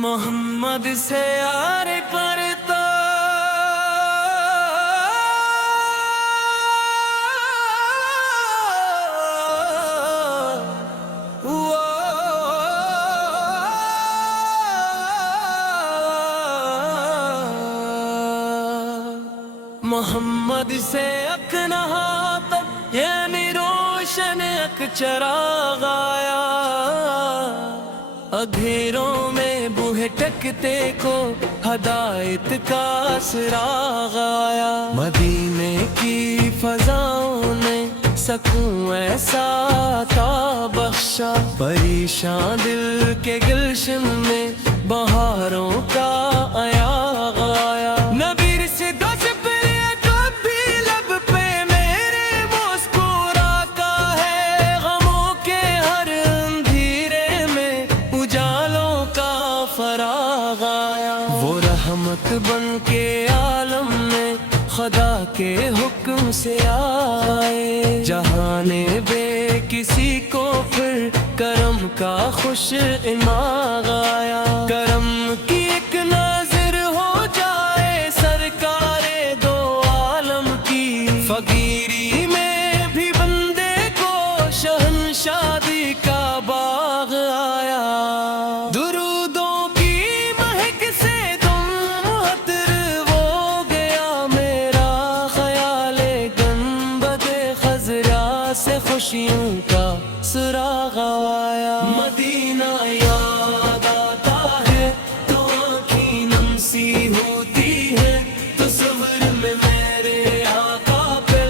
محمد سے یار کرتا محمد سے اک نہا تک یہ روشن اک چراغ آیا، اندھیروں میں بوہے ٹکتے کو ہدایت کا سراغ آیا۔ مدینے کی فضاؤں نے سکون ایسا عطا بخشا، پریشان دل کے گلشن میں بہاروں کا ایاغ آیا۔ نبی سے دس پہ کبھی لب پہ میرے مسکراتا ہے، غموں کے ہر اندھیرے میں اجالوں کا فراغ آیا۔ وہ رحمت بن کے عالم میں خدا کے حکم سے آئے، جہانے بے کسی کو پھر کرم کا خوش اماغ آیا۔ کرم کی ایک نظر ہو جائے سرکار دو عالم کی، فقیری میں بھی بندے کو شہنشاہی کا باغ آیا۔ درودوں کی مہک سے تم عطر وہ گیا میرا خیال، گنبد خضرا سے خوشیوں کا سراغ آیا۔ مدینہ یاد آتا ہے تو آنکھیں نم سی ہوتی ہے، تصور میں میرے آقا پہ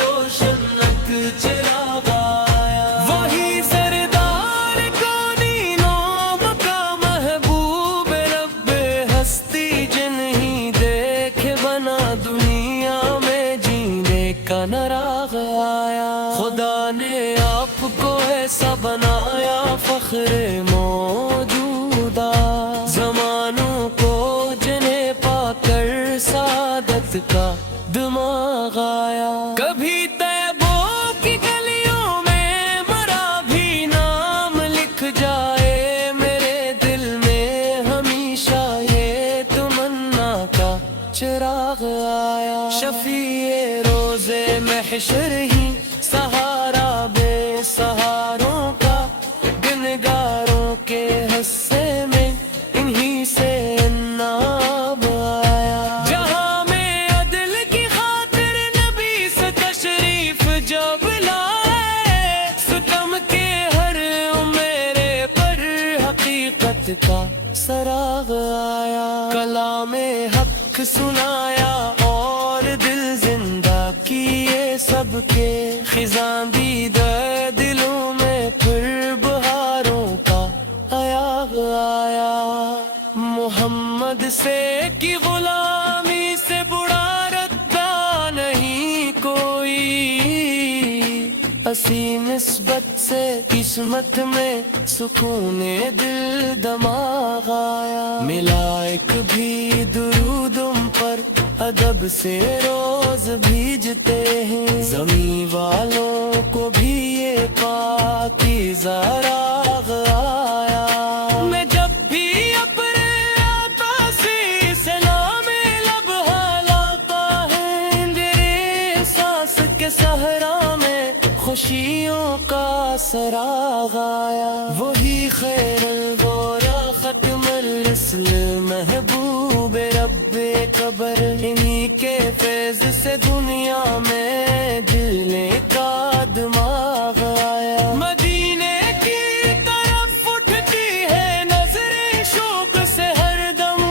روشن اک چراغ آیا۔ وہی سردار کونینوں کا محبوب رب ہستی، جنہیں دیکھ بنا دنیا میں جینے کا نراغ آیا۔ خدا نے آپ کو ایسا بنایا فخر موجودہ، زمانوں کو جنہیں پا کر سعادت کا دماغ آیا۔ کبھی طیبوں کی گلیوں میں مرا بھی نام لکھ جائے، میرے دل میں ہمیشہ یہ تمنا کا چراغ آیا۔ شفیع روز محشر ہی سہارا بے سہاروں کا، گنگاروں کے حصے میں انہی سے ناب آیا۔ جہاں میں عدل کی خاطر نبی سے تشریف جب لائے، ستم کے ہر میرے پر حقیقت کا سراغ آیا۔ کلام حق سنایا اور دل زندہ کیے سب کے، خزاں دیدہ دلوں میں پھر بہاروں کا ایاغ آیا۔ محمد سے کی غلامی سے بڑا ردا نہیں کوئی، اسی نسبت سے قسمت میں سکون دل دماغ آیا۔ ملائک بھی درودم پر ادب سے روز بھیجتے ہیں، زمین والوں کو بھی یہ پاکیزہ راغ آیا۔ میں جب بھی اپنے آقا سے سلام لب لاتا ہے، میرے سانس کے صحرا میں خوشیوں کا سراغ آیا۔ وہی خیر الورا ختم الرسل محبوب رب قبر، انہی کے فیض سے دنیا میں دل کا دماغ آیا۔ مدینے کی طرف اٹھتی ہے نظر شوق سے ہر دم،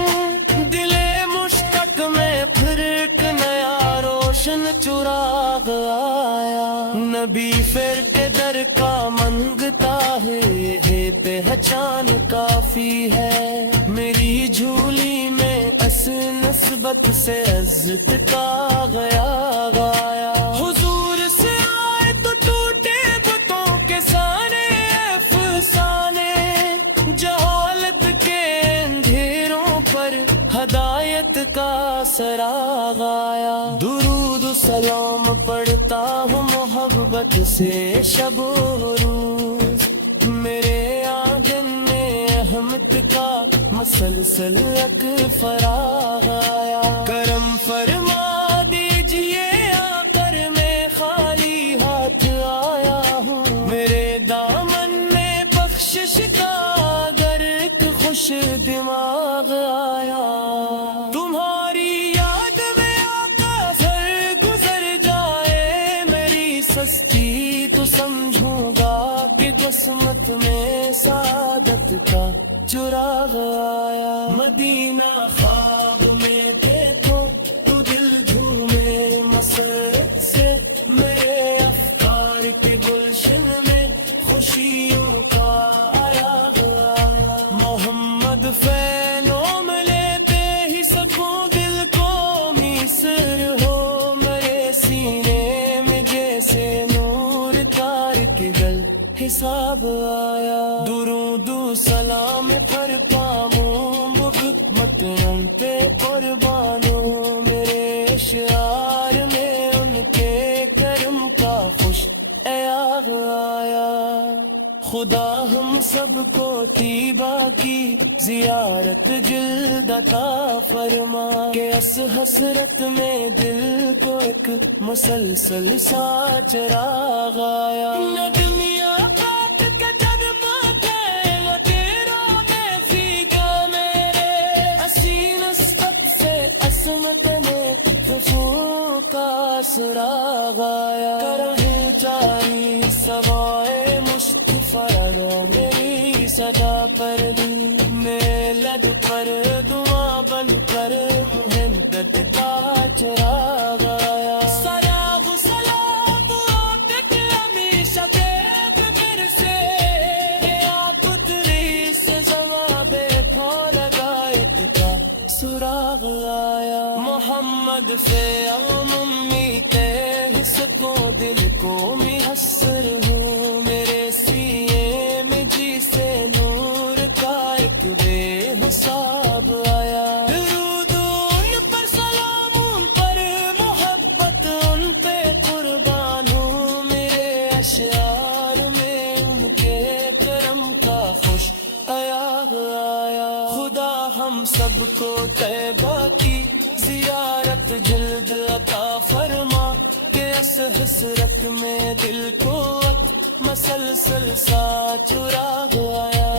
دل مشتاق میں پھر ایک نیا روشن چراغ آیا۔ نبی پھر کے در کا منگتا ہے پہچان کافی ہے، میری جھولی میں اس نسبت سے عزت کا گیا گایا۔ حضور سے آئے تو ٹوٹے بتوں کے سانے افسانے، جہالت کے اندھیروں پر ہدایت کا سراغ آیا۔ درود و سلام پڑھتا ہوں محبت سے شب و روز، میرے آنگن میں احمد کا مسلسل اک فراغ آیا. کرم فرما دیجئے آقر میں خالی ہاتھ آیا ہوں. میرے دامن میں بخشش کا اگر ایک خوش دماغ آیا. تمہاری یاد میں آقا سر گزر جائے میری سستی تو سمجھوں گا کہ قسمت میں سعادت کا چراغ آیا. مدینہ خواب میں دیکھو تو دل جھومے مسرت سے. میرے افکار کے گلشن میں خوشیوں کا آیاغ آیا. محمد فینوں میں لیتے ہی سکوں دل کو میسر ہو. میرے سینے میں جیسے نور تار کے گل حساب آیا. درود و سلام پر پاموں بغض متن پہ قربانوں. میرے اشعار میں ان کے کرم کا خوش ایاغ آیا. خدا ہم سب کو طیبہ کی زیارت جلد عطا فرما کہ اس حسرت میں دل کو ایک مسلسل سا چراغ آیا. ندمیاں کاٹ کے جگمگے وہ تیروں میں زیگا میرے. حسین اسقط سے عصمت نے خشوع کا سراغ آیا. کرہیں چاری سوائے مصطفیٰ میری صدا پر میں لگ پر دعا بن کر محمد کا چراغ آیا. سراغ سلام آپ کے ہمیشہ دیکھ میرے سے. آپ اتری سے جواب پھول گائت کا سراغ آیا. محمد سے امید حس کو دل کو میں حسر ہوں. میرے سینے میں جی سے نور کا ایک بے حساب آیا. درود ان پر سلام ان پر محبت ان پہ قربان ہوں. میرے اشعار میں ان کے کرم کا خوش ایاغ آیا. خدا ہم سب کو طیبہ کی زیارت جلد عطا فرما کہ اس حسرت میں دل کو مسلسل سا چراغ آیا.